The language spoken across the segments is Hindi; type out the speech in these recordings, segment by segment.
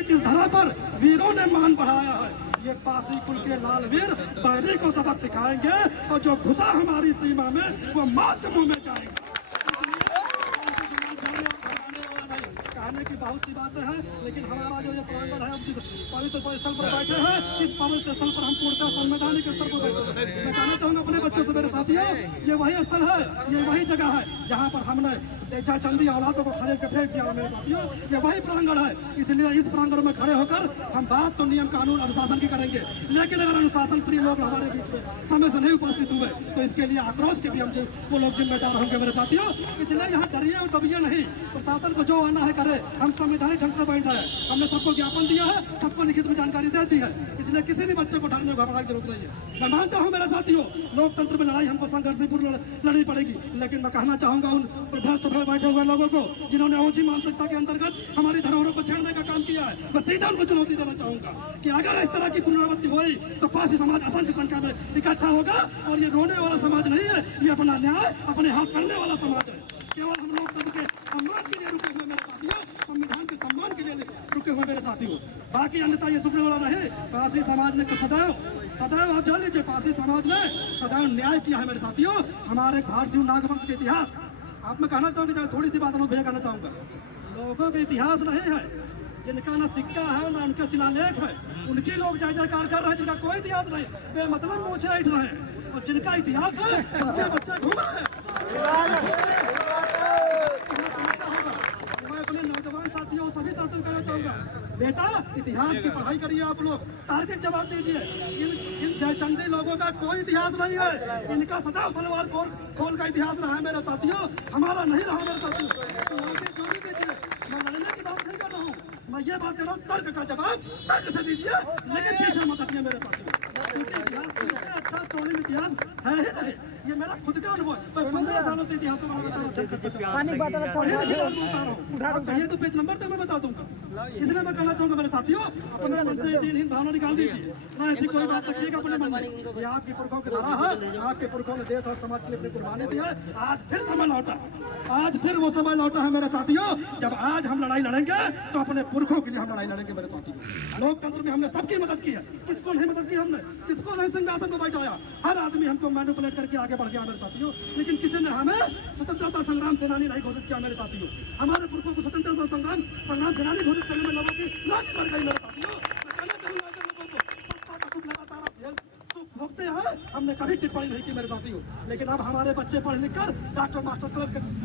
बीच इस धरा पर वीरों ने मान बढ़ाया है। ये पासी कुल के लाल वीर बैरी को सबक सिखाएंगे और जो घुसा हमारी सीमा में वो मौत के मुंह में जाएंगे। कहने की बहुत सी बातें हैं, लेकिन हमारा जो ये प्रांगण है, पवित्र स्थल पर बैठे हैं, इस पवित्र स्थल पर हम पूर्णतः संवैधानिक स्तर पर बैठे हैं। मैं कहना चाहूँगा अपने बच्चों से, मेरे साथियों, ये वही स्थल है, ये वही जगह है जहाँ पर हमने चंदी औलादों को खड़े के फेंक दिया। मेरे साथियों, ये वही प्रांगण है, इसलिए इस प्रांगण में खड़े होकर हम बात तो नियम कानून अनुशासन की करेंगे, लेकिन अगर अनुशासन प्रिय लोग हमारे बीच में समय से नहीं उपस्थित हुए तो इसके लिए आक्रोश के भी हम वो लोग जिम्मेदार होंगे। मेरे साथियों, इसलिए यहाँ डरिए और दबिए नहीं, प्रशासन को जो आना है करे। हम संवैधानिक ढंग से बैठ रहे हैं, हमने सबको ज्ञापन दिया है, सबको लिखित में जानकारी दे दी है, इसलिए किसी भी बच्चे को डरने घबराने की जरूरत नहीं है। मैं मानता हूँ मेरे साथियों, लोकतंत्र में लड़ाई हमको संघर्षपूर्ण लड़नी पड़ेगी, लेकिन मैं कहना चाहूंगा उन भ्रष्ट बैठे हुए लोगों को जिन्होंने ओछी मानसिकता के अंतर्गत हमारी धरोहरों को छेड़ने का काम किया है, मैं सीधा उनको चुनौती देना चाहूंगा कि अगर इस तरह की पुनरावृत्ति हुई तो पासी समाज असंख्य संख्या में इकट्ठा होगा और ये रोने वाला समाज नहीं है, ये अपना न्याय अपने हाथ करने वाला समाज है। केवल हम लोकतंत्र के सम्मान के लिए रुके हुए मेरे साथियों, संविधान के सम्मान के लिए रुके हुए मेरे साथियों, बाकी अन्यथा ये सुनने वाला नहीं। पासी समाज ने सदैव सदैव आप जान लीजिए, पासी समाज ने सदैव न्याय किया है मेरे साथियों। हमारे भारतीय नागवंश के इतिहास, आप मैं कहना चाहूँगा, थोड़ी सी बात मैं भैया कहना चाहूँगा, लोगों के इतिहास नहीं है जिनका ना सिक्का है ना उनका शिलालेख है, उनकी लोग जय जयकार कर रहे हैं, जिनका कोई इतिहास नहीं, बेमतलब मूछे ऐठ रहे हैं, और जिनका इतिहास है उनके बच्चे घूम रहे हैं। मैं अपने नौजवान साथियों सभी साथियों कहना चाहूँगा, बेटा इतिहास की पढ़ाई करिए, आप लोग तार्किक जवाब दीजिए। इन जयचंदी लोगों का कोई इतिहास नहीं है, इनका सदैव तलवार खोल का इतिहास रहा है मेरे साथियों, हमारा नहीं रहा मेरे साथियों। मैं लड़ने की बात नहीं कर रहा हूँ, मैं ये बात कर रहा हूँ, तर्क का जवाब तर्क से दीजिए, लेकिन पीछे मत हटिए मेरे साथियों। अच्छा तोड़ने में इतिहास है ही नहीं, ये मेरा खुद का अनुभव है। तो 15 सालों से इतिहास कहिए तो पेज नंबर तो मैं बता दूंगा। इसलिए मैं कहना चाहूंगा मेरे साथियों, अपने मन से दिनहीन भावना निकाल दीजिए, ना ऐसी कोई बात रखिएगा अपने मन में। ये आपके पुरखों की धारा है, आपके पुरखों ने देश और समाज के लिए अपनी कुर्बानी दी है। आज फिर समय लौटा, आज फिर वो समय लौटा है मेरे साथियों, जब आज हम लड़ाई लड़ेंगे तो अपने पुरखों के लिए हम लड़ाई लड़ेंगे मेरे साथियों। लोकतंत्र में हमने सबकी मदद की है, किसको नहीं मदद की हमने, किसको नहीं सिंहासन में बैठाया, हर आदमी हमको मैनिपुलेट करके आगे बढ़ गया मेरे साथियों, लेकिन किसी ने हमें स्वतंत्रता संग्राम सेनानी नहीं घोषित किया मेरे साथियों। हमारे पुरखों को स्वतंत्रता संग्राम सेनानी घोषित करने में लोगों की नाक बढ़ गई मेरे साथियों। मैं कहना चाहूंगा लोगों को, सत्ता का कुछ लगातार आप सुख भोगते हैं, हमने कभी टिप्पणी नहीं की मेरे साथियों, लेकिन अब हमारे बच्चे पढ़ लिख कर डॉक्टर, मास्टर,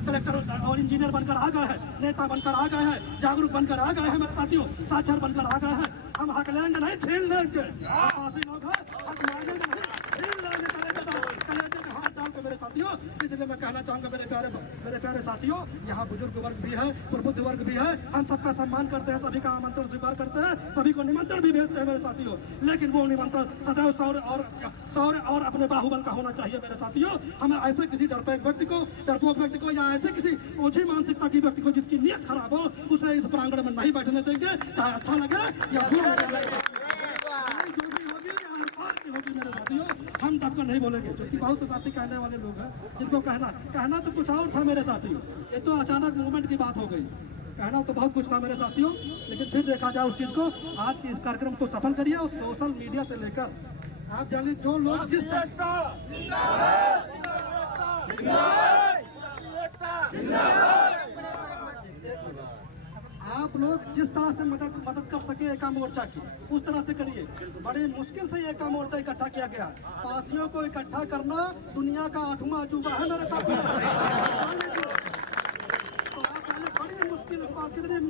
कलेक्टर और इंजीनियर बनकर आ गए हैं, नेता बनकर आ गए हैं, जागरूक बनकर आ गए हैं मेरे साथियों, साक्षर बनकर आ गए हैं। हम हक लेंगे नहीं, छीन लेंगे। पासी लोग हैं, हक मांगेंगे नहीं, छीन लेंगे कलेजे के हाथ डाल के मेरे साथियों। इसलिए मैं कहना चाहूंगा मेरे प्यारे साथियों, यहाँ बुजुर्ग वर्ग भी है, प्रबुद्ध वर्ग भी है, हम सबका सम्मान करते हैं, सभी का आमंत्रण स्वीकार करते हैं, सभी को निमंत्रण भी भेजते हैं मेरे साथियों, लेकिन वो निमंत्रण सदैव शौर्य और अपने बाहुबल का होना चाहिए मेरे साथियों। हमें ऐसे किसी डरपोक व्यक्ति को या ऐसे किसी ओछी मानसिकता की व्यक्ति को जिसकी नीयत खराब हो, उसे इस प्रांगण में नहीं बैठने देंगे, चाहे अच्छा लगे या बुरा लगे। होगी मेरे साथियों, हम दबकर नहीं बोलेंगे, क्योंकि बहुत से साथी कहने वाले लोग हैं जिनको कहना तो कुछ और था मेरे साथियों। ये तो अचानक मूवमेंट की बात हो गई, कहना तो बहुत कुछ था मेरे साथियों, लेकिन फिर देखा जाए उस चीज को। आज के इस कार्यक्रम को सफल करिए और सोशल मीडिया से लेकर आप जानिए जो लोग जिस आप लोग जिस तरह से मदद कर सके एका मोर्चा की, उस तरह से करिए। बड़े मुश्किल से एका मोर्चा इकट्ठा किया गया। पासियों को इकट्ठा करना दुनिया का 8वां अजूबा है मेरे साथ।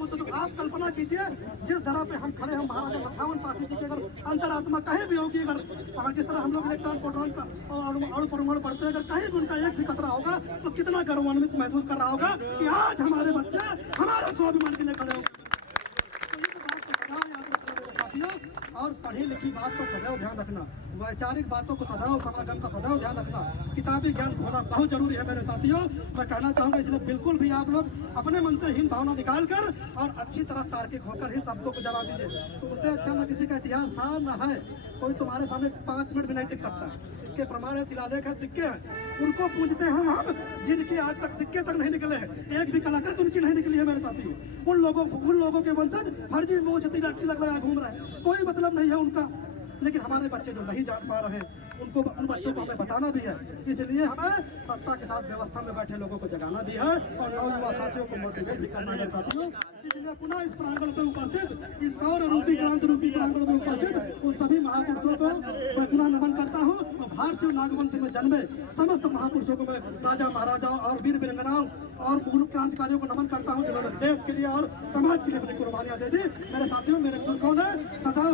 तो आप कल्पना कीजिए, जिस तरह पे हम खड़े, हम महाराजा लखावन पासी जी की अगर अंतरात्मा कहीं भी होगी, अगर जिस तरह हम लोग इलेक्ट्रॉन प्रोटॉन का और अणु परमाणु पढ़ते हैं, अगर कहीं भी उनका एक भी खतरा होगा तो कितना गौरवान्वित महसूस कर रहा होगा कि आज हमारे बच्चे हमारे स्वाभिमान के लिए खड़े होंगे। और पढ़ी लिखी बात को सदैव ध्यान रखना, वैचारिक बातों को सदैव, समागम का सदैव ध्यान रखना, किताबी ज्ञान होना बहुत जरूरी है मेरे साथियों। मैं कहना चाहूँगा, इसलिए बिल्कुल भी आप लोग अपने मन से हीन भावना निकाल कर और अच्छी तरह तार्किक होकर ही शब्दों को जला दीजिए। तो उससे अच्छा न किसी का इतिहास था न है, कोई तुम्हारे सामने 5 मिनट भी नहीं टिक सकता है। इसके प्रमाण है, शिलालेख है, सिक्के हैं, उनको पूजते हैं हम जिनके आज तक सिक्के तक नहीं निकले हैं। एक भी कलाकृति उनकी नहीं निकली है मेरे साथियों। उन लोगों के वंशज फर्जी मोचती लाठी लगाए घूम रहे हैं, कोई मतलब नहीं है उनका। लेकिन हमारे बच्चे जो नहीं जान पा रहे उनको, उन बच्चों को हमें बताना भी है। इसलिए हमें सत्ता के साथ व्यवस्था में बैठे लोगों को जगाना भी है और नौयुवा साथियों को मोटिवेट भी करना है साथियों। इसलिए पुनः इस प्रांगण में उपस्थित, इस सौर रूपी क्रांति रूपी प्रांगण में उपस्थित उन सभी महापुरुषों को मैं पुनः नमन करता हूँ। और भारतीय नागवंश में जन्मे समस्त महापुरुषों को मैं, राजा महाराजाओं और वीर वीरांगनाओं और पूर्व क्रांतिकारियों को नमन करता हूँ, जिन्होंने देश के लिए और समाज के लिए अपनी कुर्बानियां दे दी। मेरे साथियों, मेरे बुजुर्गों ने सदा